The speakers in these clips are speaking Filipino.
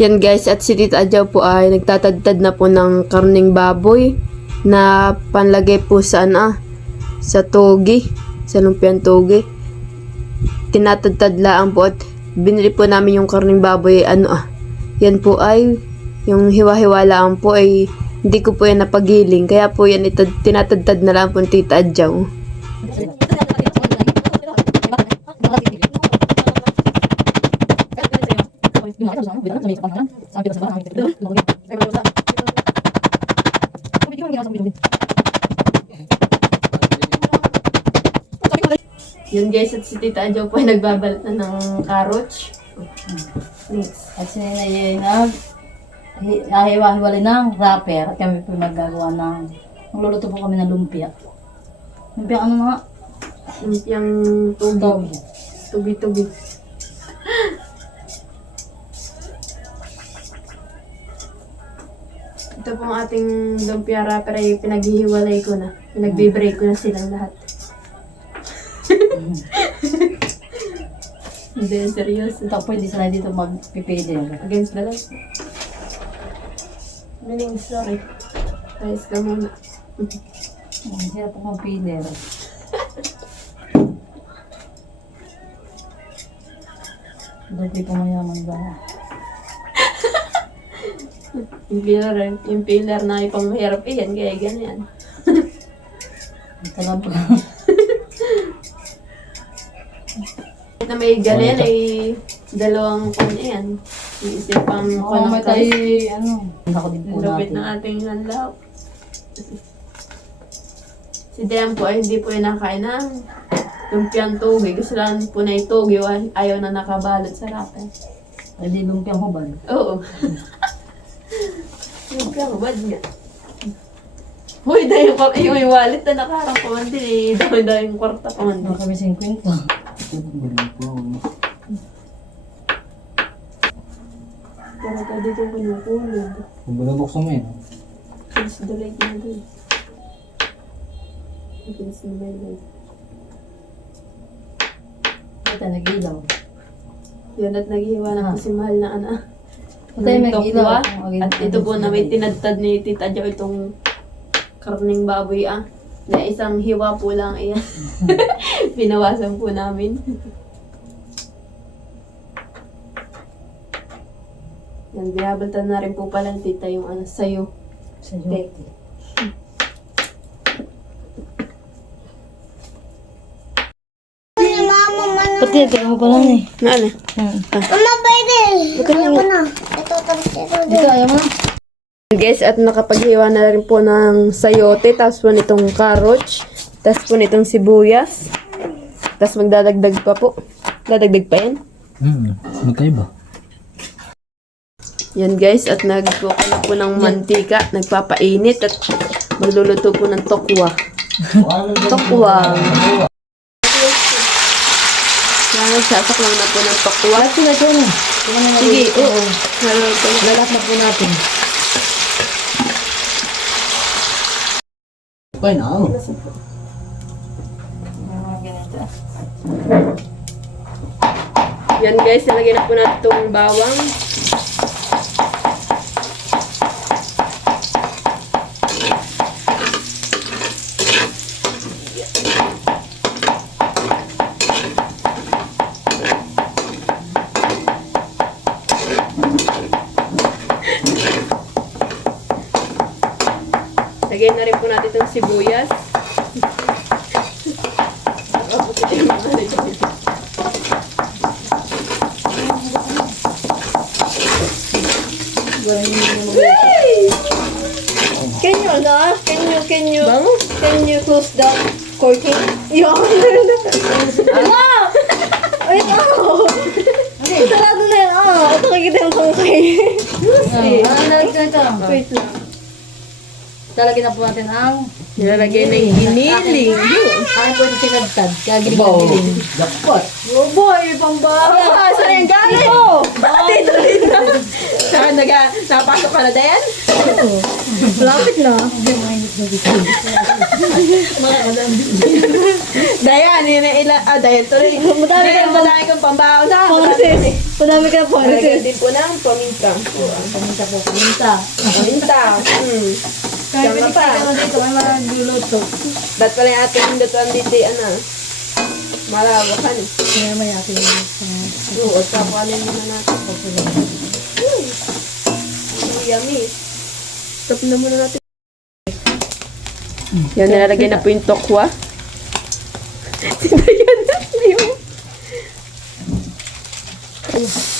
Yan guys, at si Tita Adjaw po ay nagtatadtad na po ng karning baboy na panlagay po sa sa togi, sa lumpiang togi. Tinatadtad lang po at binili po namin yung karning baboy yan po ay yung hiwa-hiwa lang po ay hindi ko po yan napagiling, kaya po yan tinatadtad na lang po ng Tita Adjaw. Yun guys, at si Tita Adjaw po ay nagbabalat na ng carrots. Next. At si Ninay nahiwa-hiwalay ng wrapper at kami po magagawa magluluto po kami ng lumpia. Lumpia ano nga? Lumpiang togi. Tugi-tugi. Ito pong ating lumpia wrapper ay pinaghihiwalay ko na. Pinagbe-break ko na silang lahat. Hindi, seryoso. Ito po hindi sila dito magpipili. Against the light. Meaning, sorry. Ayos ka muna. Hirap po magpili. Doble po mayaman ba? Yung pillar na ipang mahirap yan, kaya ganyan. Ito lang po. Na may ganyan ay dalawang yan. Iisip pang Oo, may tayo, ako din po lupit natin. ng ating hanlaw. Si Dean po ay hindi po yung nakain ng lumpiang togi. Gusto lang po na itogi, ayaw na nakabalot sa rapen. Ay di lumpiang hubad. Oo. Lumpiang hubad nga. Uy, dahil yung wallet na nakarang pamandin eh. Dahil yung kwarta pamandin. Mga kami 50. Para ka dito kinukulog. Kung binubuksan mo yun. Kinis the light na doon. Kinis na may light. Ito nag-ilaw. Yan at naghihiwa na po si mahal na Ito yung nag-ilaw. tokwa. At ito po na may tinadtad ni Tita Adjaw itong karning baboy na isang hiwa po lang iyan. Pinawasan po namin. Yan, binabaltan na rin po pala ni Tita yung sayo. Sa Okay. joke. Pati ito mo pa lang eh. Na ano? Mama, pwede. Ayoko na. Ito, tapos ito. Dito ayaw mo na. Guys, at nakapaghiwa na rin po ng sayote, tapos po nitong carrots, tapos po nitong sibuyas, tapos magdadagdag pa po. Dadagdag pa yan. Magkaiba. Yan guys, at nagkuha na po ng mantika, nagpapainit at magluluto po ng tokwa. Tokwa. Yan, nagsasak lang na po ng tokwa. Sila dyan eh. Sige, oo. Naluto na. Lalat na po natin. Okay na ako. Ganito. Yan guys, nalagyan na po natin itong bawang. Lagyan na rin po natin itong sibuyas. Can you close the curtain? Yan! Wait, sarado na yan. Ito kakita yung pangkay. Wait lang. Lalagyan na po natin ang Nilalagay na yung giniling. ay po yung sinagtad. Kaya giling-giling. Jackpot. Oh boy, pambara! Saan yung galing mo? Dito. Napasok ka na, Dayan? Lapit na. Dayan, yun na Dayan, tuloy. Madami kang pambaon na. Madami ka po. Malagyan din po ng paminta. Paminta po, paminta. Paminta. Kaya Diyan ka pinipili pa. ko dito, may magluluto. Ba't pala yung ating lutuan dito, malawakan eh. Kaya may akin yung Oo, tapanin muna natin. Yummy. Stop na muna natin. Yan, nilalagay na po yung tokwa. Yan na yung...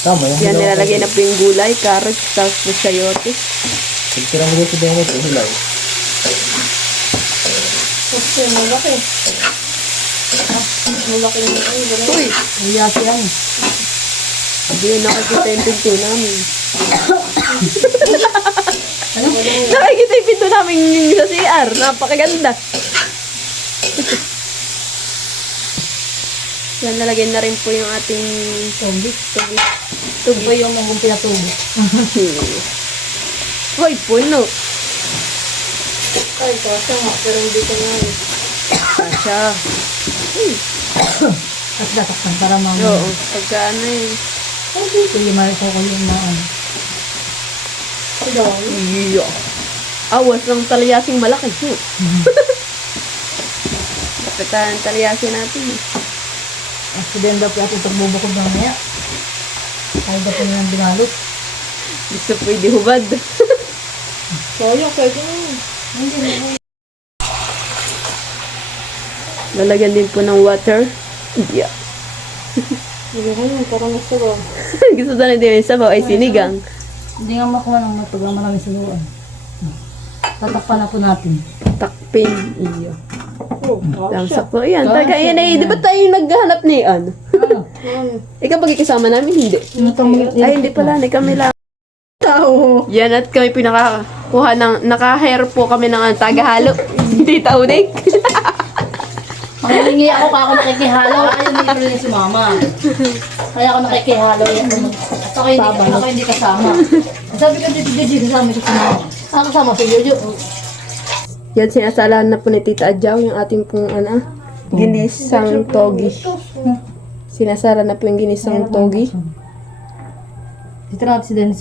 Tama yan. Yan, nilalagay na po yung gulay, carrots, tapos sayote. Pagkira mo dito din ito, hilaw. Kasi malaki. Malaki naman kayo. Uy, Uyas yan. hindi yun nakikita yung pinto namin. Ano? Nakikita yung pinto namin yung sa CR. Napakaganda. Yan, nalagyan na rin po yung ating Tugi. tugi. Ito yung mga pinatubo. Hoy, puno. Ay, kasi nga. Pero hindi ko na yun. Kasha. At dataktan para mamaya. Oo, pagka ano yun. Sige, marito ko yung naan. Ito. Iyo. Awas ng talayasing malaki. Kapitan ng talayasin natin. Accident daw po at itong bubukod ng maya. Kaya daw po nilang binalot. Gusto pwede hubad. Kaya hindi na. Lalagyan din po ng water. Yeah. Hindi ko yun, parang gusto ko. Gusto na din yung sabaw ay sinigang. Hindi nga makuha ng matugang marami sinuan. Tatakpan na po natin. Takpin. Iyo. Oh, Lang sakto. Ayan, taga yan ay, di ba tayo naghahanap ni Ann? Ikaw pag ikasama namin, hindi. Ay, hindi pala, ni kami lang. Tao. Yan at kami pinakakuha ng, naka-hire po kami ng tagahalo. Tita Uday. Mangingi ako ako nakikihalo. Ayaw hindi ko rin sumama. Kaya ako nakikihalo. Ako hindi kasama. Sabi ko dito, Jojo, kasama siya sumama. Ako kasama si Jojo. Yan, sinasalahan na po ni Tita Adjaw yung ating pong ginisang togi. Sinasala na po yung ginisang togi. Dito natin si Dennis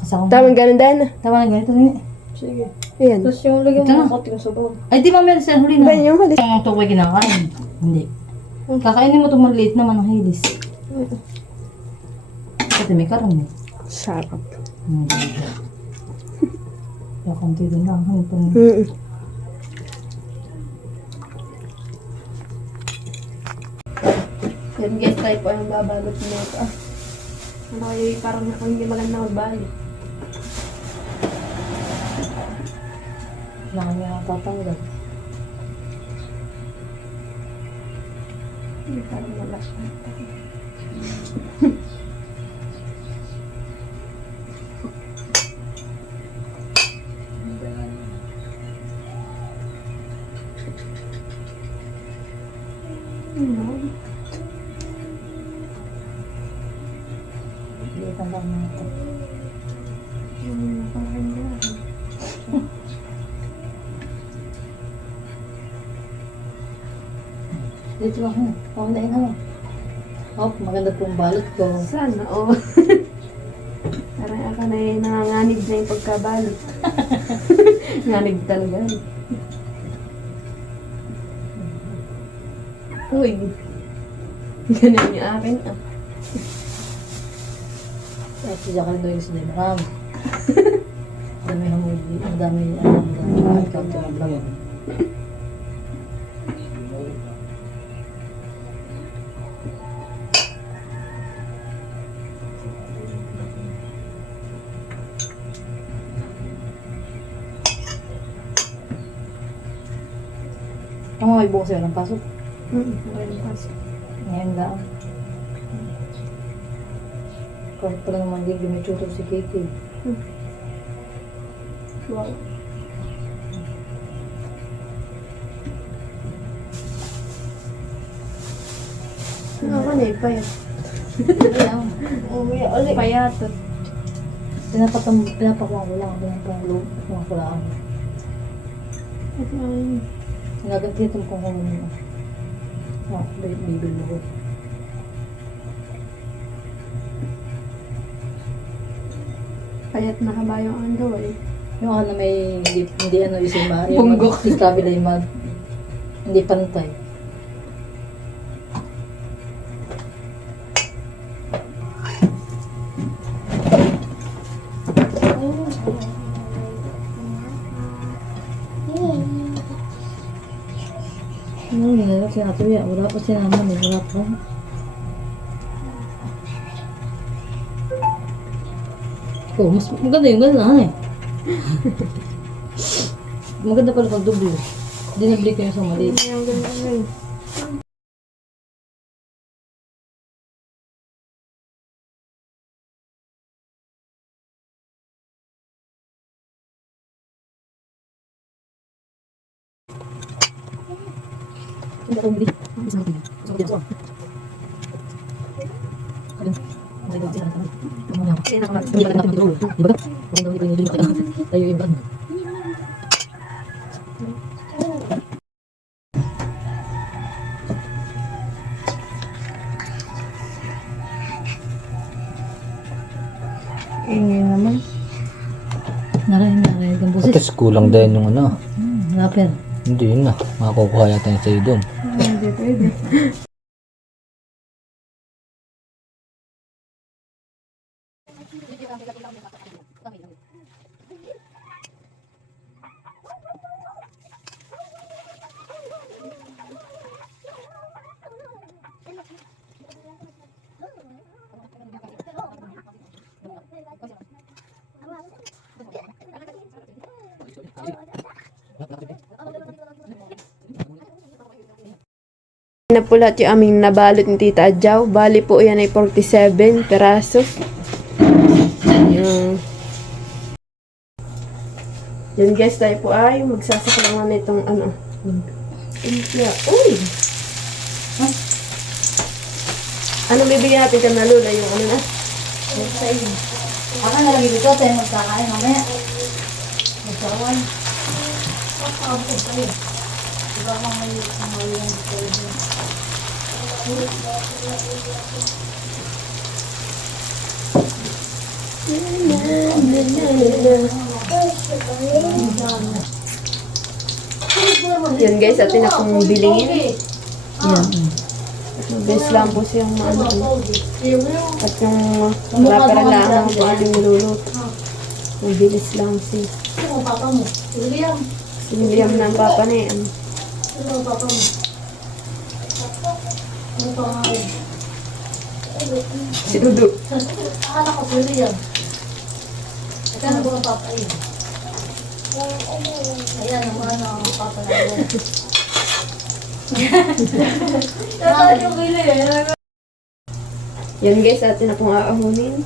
kasama. Tamang ganun dahil na. Tama na ganito. Hindi. Sige. Ayan. Tapos yung lagyan Ito na. mo kating sabaw. Ay, di mamaya sa huli na. Ganyan yung hali. Ang tukoy kinakain. Hindi. Kakainin mo ito maliit naman ang hilis. Kasi may karon eh. Sarap. Kaya konti din lang. Ano ito? Yan guys, tayo po ang babalot nito. Ano kayo, parang ako hindi maganda magbalot. Wala kami natatanggal. Hindi parang malas. Dito lang natin. Dito lang ha. Pakunain ha. Oh, maganda pong balot ko. Sana, oo. Parang ako na nanganganib na yung pagkabalot. Nganib talaga. Uy. Ganun yung akin. Ay, si Jackal doon yung sinay marami. Dami hamuli. Ang dami. Ang dami. Ang dami. Ang may bukas yun ang pasok. Ngayon lang. Kahit pala naman hindi may tutor si Katie. Wow. Ano ka na payat. Hindi lang. Umuya ulit. Payatot. Pinapakuha ko lang. Pinapakuha ko lang. Nagagantitan ko kung bibili ko. Payat na haba yung ando eh. Yung ano may hindi ano isima. Punggok. Yung kabila yung hindi pantay. Ano nga sinatuya? Wala pa sinaman eh. Wala pa. Oh, mas maganda yung gano'n eh. Maganda pala pag doble. Dinabli ko yung sa mali. Ingay naman. Naray, ang busis. Tapos kulang din yung ano. Rapper. Hindi yun na. Makakukuha yata yung sa'yo doon. Hindi pwede. Na po lahat yung aming nabalot ni Tita Adjaw. Bali po yan ay 47 peraso. Yan guys, tayo po ay magsasaklangan na itong ano. Uy! Ano bibigyan natin ka na Lula? Yung ano na? Ako nalagay dito tayo magkakain mamaya. Magkawan. Pakabot tayo. Diba mamaya yung dito. Yan guys, atin na pong bilingin. Yan. Best lang po siyang ano. At yung para lang po ating niluluto. Mabilis lang si Sino ang papa mo? William. William ng papa na yan. Sino ang papa mo? Ano pa nga rin? Si Dudu. Akala ko si William. Kaya ba ang papa yun? Ayan, ang mga ang papa na yun. Yan guys, atin na pong aahunin.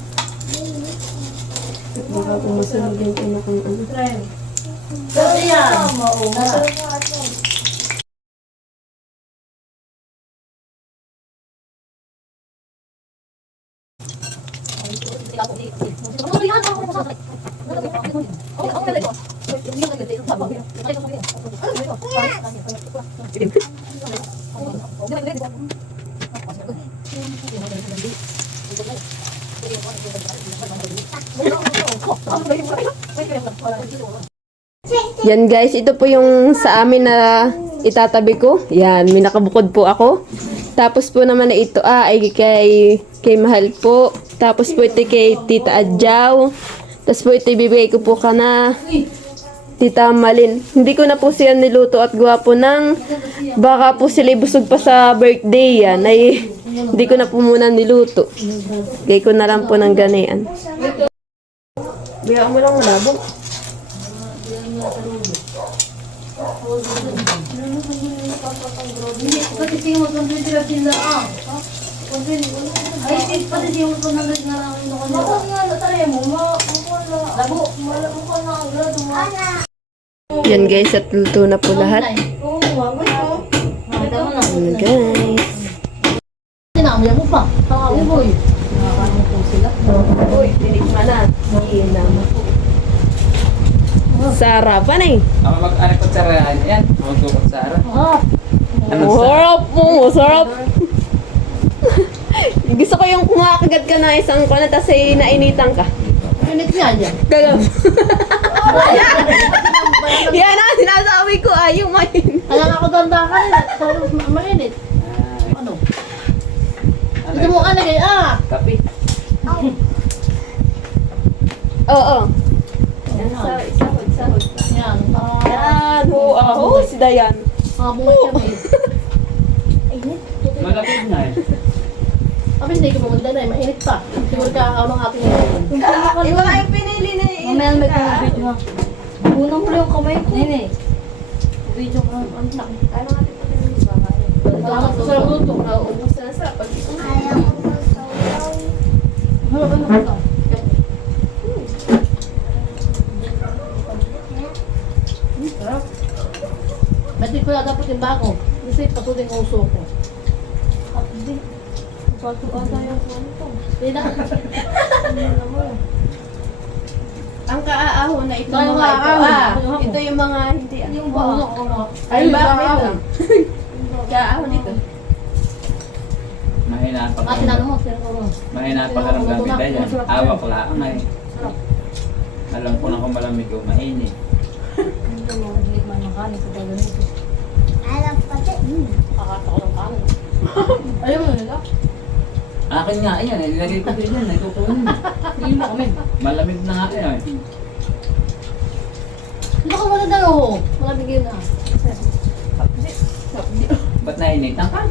At baka po masunod yung pinakang ano. Pero yan, mauna. Yan guys, ito po yung sa amin na itatabi ko. Yan, may nakabukod po ako. Tapos po naman na ito ay kay Mahal po. Tapos po ito kay Tita Adjaw. Tapos po ito ibibigay ko po kana Tita Malin. Hindi ko na po siya niluto at gawa po ng baka po sila busog pa sa birthday yan. Ay hindi ko na po muna niluto. Gay ko na lang po ng ganian. Biya mo lang labo. Pati siya mo kung hindi lang sila ang. Ay, pati siya mo kung nandun nga lang yung kanila. Baka nga, nataya mo, mawala. Labo, mawala mo ka na ang grado mo. Yan guys, at luto na po lahat. Oo, waway ko. Makita mo na. Yan guys. Sinamaya mo pa. Kakawi boy. Nakakaano po sila. Uy, tinikman na. Inam. Sarapan eh. Ako mag-ano ko sa rahan yan. Magdukot sa ara. Ah, Anong sa? Sarap mo, sarap. Gusto ko yung kumakagat ka na isang kuna tapos nainitan ka. init nga dyan. Galam. Yan na, sinasabi ko yung main. Kaya nga ako danda ka rin. Sabi ko, mainit. Ano? Ito mo ka na kayo, Kape. Oo. Yan. Sahod. Yan. Yan, oo, si Dayan. Mga bunga siya eh. Malapit na eh. Kami hindi ko pumunta na eh, mainit pa. Siguro ka ng ating ngayon. Iba nga yung pinili na Mamaya may kong video ha. Unang mo yung kamay ko. Nene. Video ko. Ano na? Ano nga dito pinili ba? Salamat sa luto. Ubus na sa pag Ayaw ko ng sabaw. Ano? Ba't ko na dapat yung bago? Kasi patuloy ang uso ko. Hindi. Hindi na. ang kaaahon na ito Tayo mga ito. kaaahon. Ito yung mga hindi Yung bago ko mo. Ay, bakit? Kaaahon ito. Mahina pa Ate na mo, sino ko mo. Mahina pa ka ng gamit yan. Awak lang ay. Alam ko na kung malamig o mainit. Hindi mo, hindi man makanin sa pagganito. Alam pati. Kakata ko ng kanin. Ayaw mo nila? Akin nga yan. Nilagay ko din yan. Nagkukunin. Hindi mo kami. Malamig na nga yan. Hindi ko muna dalo. Malamig yun ah. Ba't nainitan ka?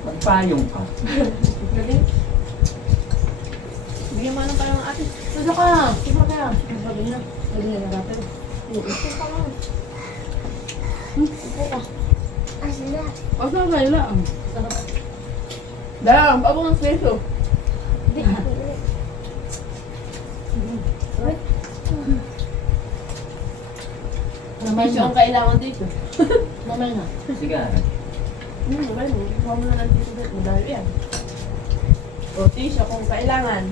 Pagpayong ka. Bigyan mo ng parang ate. Suso ka. Suso ka. Sabi na. Sabi na natin. Upo ka nga. Upo ka. Asla. Huwag na kaila. Dahil, abang ang sveso. Hindi. Namal Tissue na. ang kailangan dito. Namal na. Sigara. Okay mo. Huwag mo na lang dito dito. Madali yan. O, tissue kung kailangan.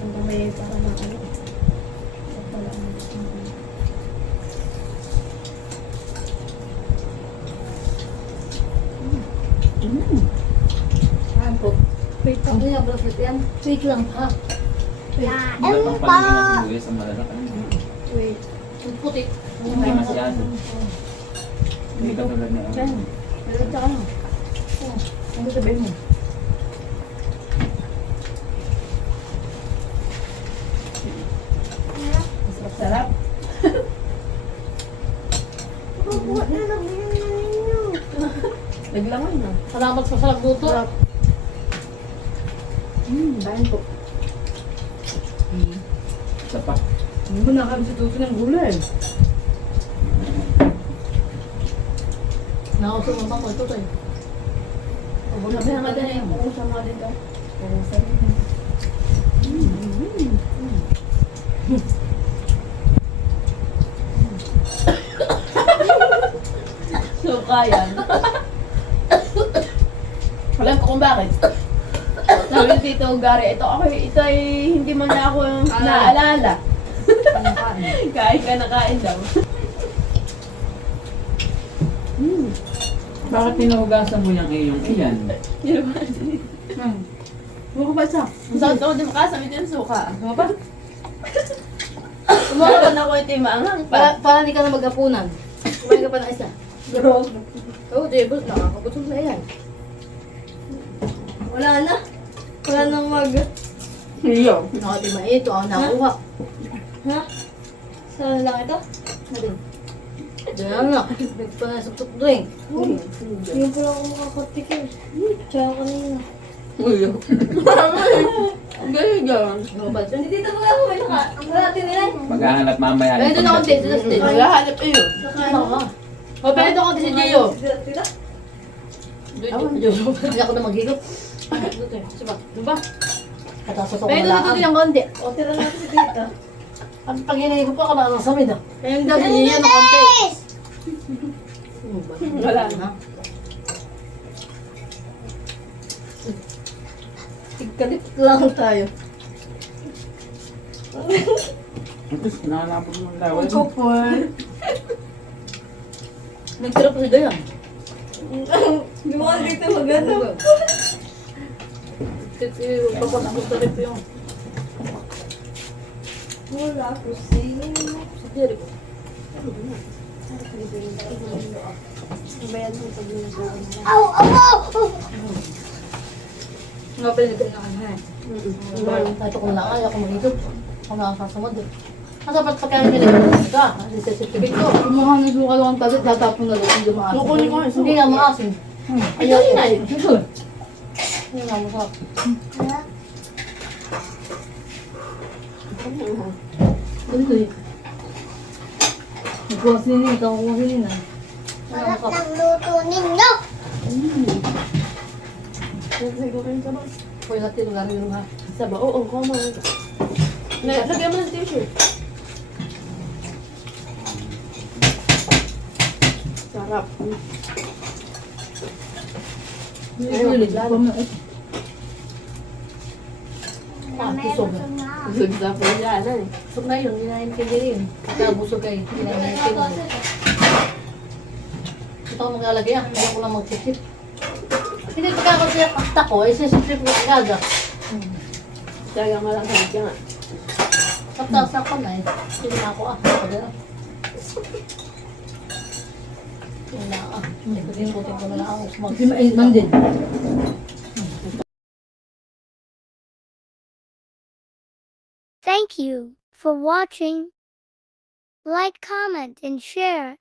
Ang kamay para ng ano. Wait, ano yung bracelet yan? Wait lang ha. Lain Ba't ang pa. paligid ng buwis ang malalaki? Wait. Yung puti. Hindi masyado. Hindi ka tulad na. Pero tsaka na. Ano sabihin mo? Sarap. Bubuhat na nabili na ninyo. Naglangoy na. Salamat sa sarap luto. Dahil po. Isa pa. Hindi mo nakakasituto ng gulay. Nakauso mo ba ko ito tayo? Sabi nga din yung pusa mga dito. Pusa. Suka yan. Alam ko kung bakit. Sabi ni Tito Gary, ito ay hindi man na ako naalala. Kain ka na kain daw. Bakit pinuhugasan mo yung iyong iyan? Mukha ba siya? Ang sakit ako din makasami din suka. Mukha ba? Mukha ba na ako ito yung maanghang pa? Para hindi ka na mag-apunan. Kumain ka pa ng isa. Bro. Oo, Jebus, nakakabusog na yan. Wala na. Wala nang mag... Iyo. Nakatiba ito, ako nakuha. Ha? Saan lang ito? Natin. Diyan na, nagpanasok drink. Hindi pala ako makakatikin. Tsaka kanina. Uyo. Ang galing gan. Hindi dito mo ako, may naka. Ang natin nila. Maghahanap mamaya. Kaya doon ako dito, dito. Maghahanap iyo. Ano ka? O, pero ito ako din si Gio. Hindi ako na maghigop. Sipa, diba? Katasos ako Pero malaan. dito din ang konti. O, tira natin si Tita. Ang pag hinihigop ko, kabalang samid ah. Kaya yung dati niya ng konti. Wala na. Tigkalit lang tayo. Tapos nakalapot mo ang laway. po. Nagtira pa si Dayan. Hindi mo kasi dito maganda. Kasi papasok sa rep yung Wala ko sa'yo. sa Jericho. Bayad mo pag Aw, aw, aw! Nga pala nito na kanha. Ito kung na ayaw ko mag-ikot. Ako nakakasamad eh. Ang dapat pagkain nila ka. Hindi sa certificate ko. Kumuha ng sukal ang talit, tatapon na lang. Hindi maasin. Kukunin ko yung Hindi nga maasin. Ayaw ko na eh. Ito. Hindi nga masarap. Ito eh. Ikaw sinin, ikaw ko sinin ah. Sarap ng luto ninyo! Pwede natin lugar yung ha. Saba, oo, kama. Lagyan mo ng t-shirt. Sarap. Ulit lang. Busog na. Busog sa po yan, eh. Busog na yun, hinahin ka din. Kaya busog kayo, hinahin ka din. Ito ako maglalagay ah, hindi ako lang mag-sip. Hindi pagkakasya pasta ko, ay sisip ko agad ah. Kaya nga lang kahit yan. Tapos ako na eh. Hindi na ako ah. Hindi na ah. Ikutin ko na lang ako. Mag-8 din. Thank you for watching. Like, comment, and share.